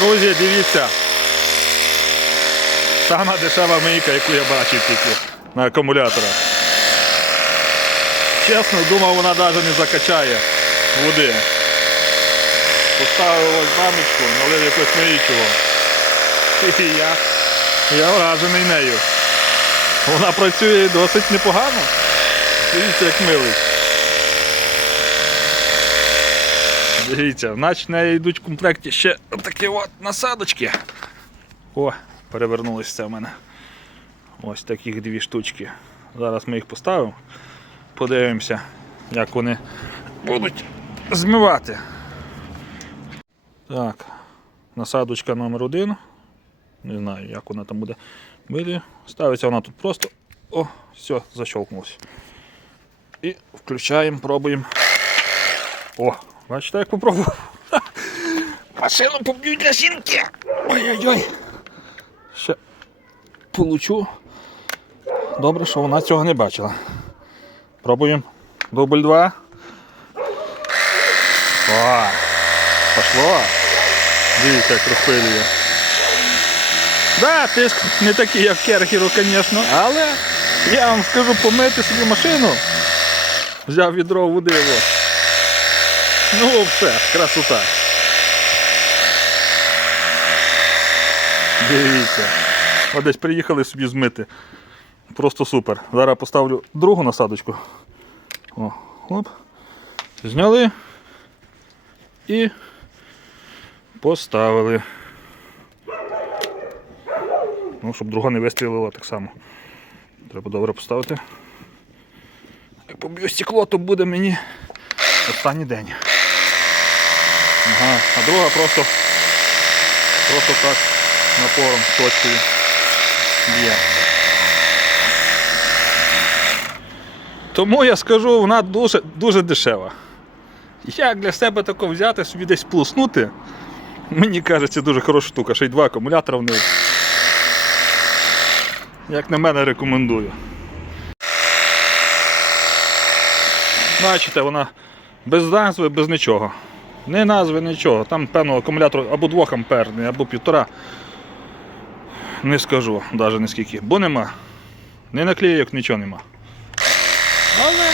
Друзі, дивіться. Сама дешева мийка, яку я бачив тільки на акумуляторах. Чесно, думав, вона навіть не закачає води. Поставив ось баночку, налив якось миючого. І я, я вражений нею. Вона працює досить непогано. Дивіться, як милить. Дивіться, в неї йдуть в комплекті ще такі от насадочки. О, перевернулося це в мене. Ось таких дві штучки. Зараз ми їх поставимо. Подивимося, як вони будуть змивати. Так, насадочка номер один. Не знаю, як вона там буде бити. Ставиться вона тут просто. О, все, защелкнулось. І включаємо, пробуємо. О, бачите, як попробував. Машину поб'ють для жінки. Ой-ой-ой. Ще получу. Добре, що вона цього не бачила. Пробуємо. Дубль два. О, пошло. Дивіться, як розпилює. Да, тиск не такий, як керхеру, звісно, але я вам скажу помити собі машину. Взяв відро води. О. Ну, все, красота. Дивіться. От десь приїхали собі змити. Просто супер. Зараз поставлю другу насадочку. О, оп. Зняли і поставили. Ну, щоб друга не вистрілила так само. Треба добре поставити. Як поб'ю стекло, то буде мені останній день. Ага, а друга просто просто так напором точкою б'є. Тому я скажу, вона дуже, дуже дешева. Як для себе тако взяти, собі десь плуснути, мені кажеться дуже хороша штука, ще й два акумулятора в неї. Як на мене рекомендую. Бачите, вона без назви, без нічого. Ні назви, нічого. Там певно акумулятор або 2 амперний, або півтора. Не скажу навіть не скільки. Бо нема. Ні наклеїок, нічого нема. Але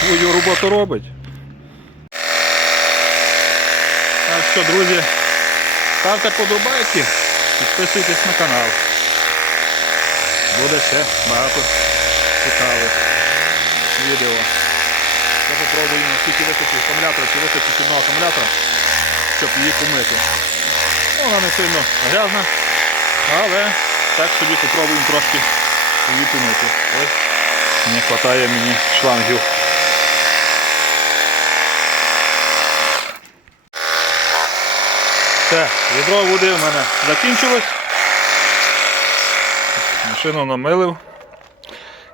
свою роботу робить. Так що, друзі, ставте подобайки, підписуйтесь на канал. Буде ще багато цікавих відео. Я попробую наскільки висоти акумулятора чи висоти одного акумулятора, щоб її помити. Ну, Вона не сильно грязна, але так собі попробуємо трошки її помити. Ось не вистачає мені шлангів. Все, відро води в мене закінчилось. Машину намилив.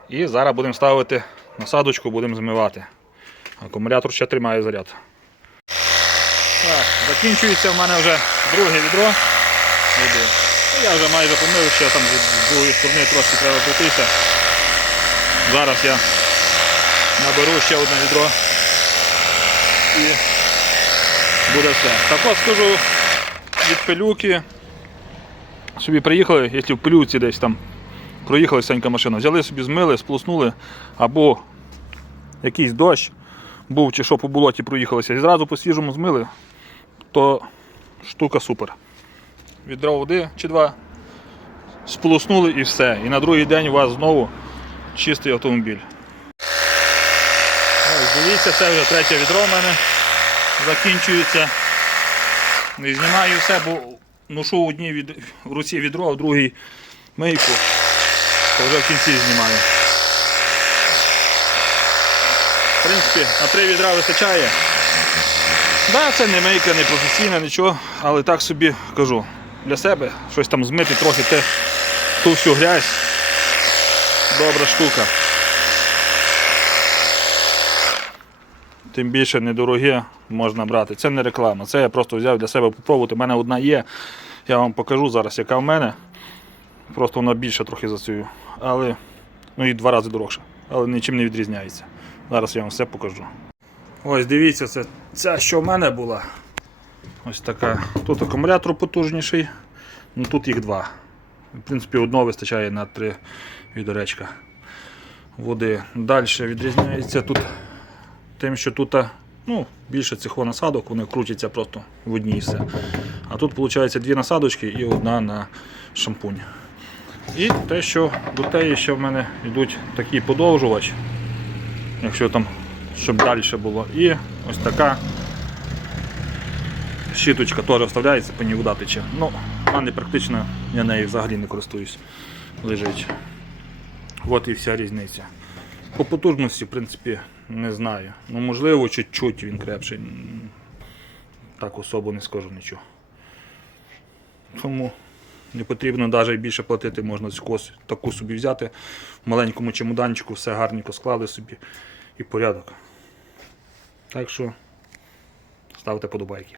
І зараз будемо ставити насадочку, будемо змивати. Акумулятор ще тримає заряд. Так, Закінчується в мене вже друге відро. Ну, Я вже майже помив, ще там з другої сторони трошки треба пройтися. Зараз я наберу ще одне відро і буде все. Так от скажу від пилюки. Собі приїхали, якщо в пилюці десь там проїхала сенька машина, взяли собі, змили, сплоснули, або якийсь дощ був чи що по болоті проїхалися, і зразу по свіжому змили, то штука супер. Відро води чи два, сполоснули і все. І на другий день у вас знову чистий автомобіль. Ось, дивіться, це вже третє відро в мене закінчується. Не знімаю все, бо ношу в одній від... в руці відро, а в другій мийку. То вже в кінці знімаю. В принципі, на три відра вистачає. Да, це не мийка, не професійна, нічого, але так собі кажу. Для себе щось там змити трохи те, ту всю грязь. Добра штука. Тим більше недороге можна брати. Це не реклама. Це я просто взяв для себе попробувати. У мене одна є. Я вам покажу зараз, яка в мене. Просто вона більша трохи за цю. Але ну і два рази дорожча. Але нічим не відрізняється. Зараз я вам все покажу. Ось дивіться, це ця, що в мене була. Ось така. Тут акумулятор потужніший, ну тут їх два. В принципі, одного вистачає на три відеречка води. Далі відрізняється тут тим, що тут ну, більше цих насадок, вони крутяться просто в одній все. А тут виходить дві насадочки і одна на шампунь. І те, що до теї ще в мене йдуть такий подовжувач, якщо там, щоб далі було. І ось така щіточка теж вставляється, по ній тече. Ну, в мене практично я нею взагалі не користуюсь. Лежить. От і вся різниця. По потужності, в принципі, не знаю. Ну, можливо, чуть-чуть він крепший. Так особо не скажу нічого. Тому не потрібно навіть більше платити, можна скось таку собі взяти. В маленькому чемоданчику все гарненько склали собі і порядок. Так що ставте подобайки.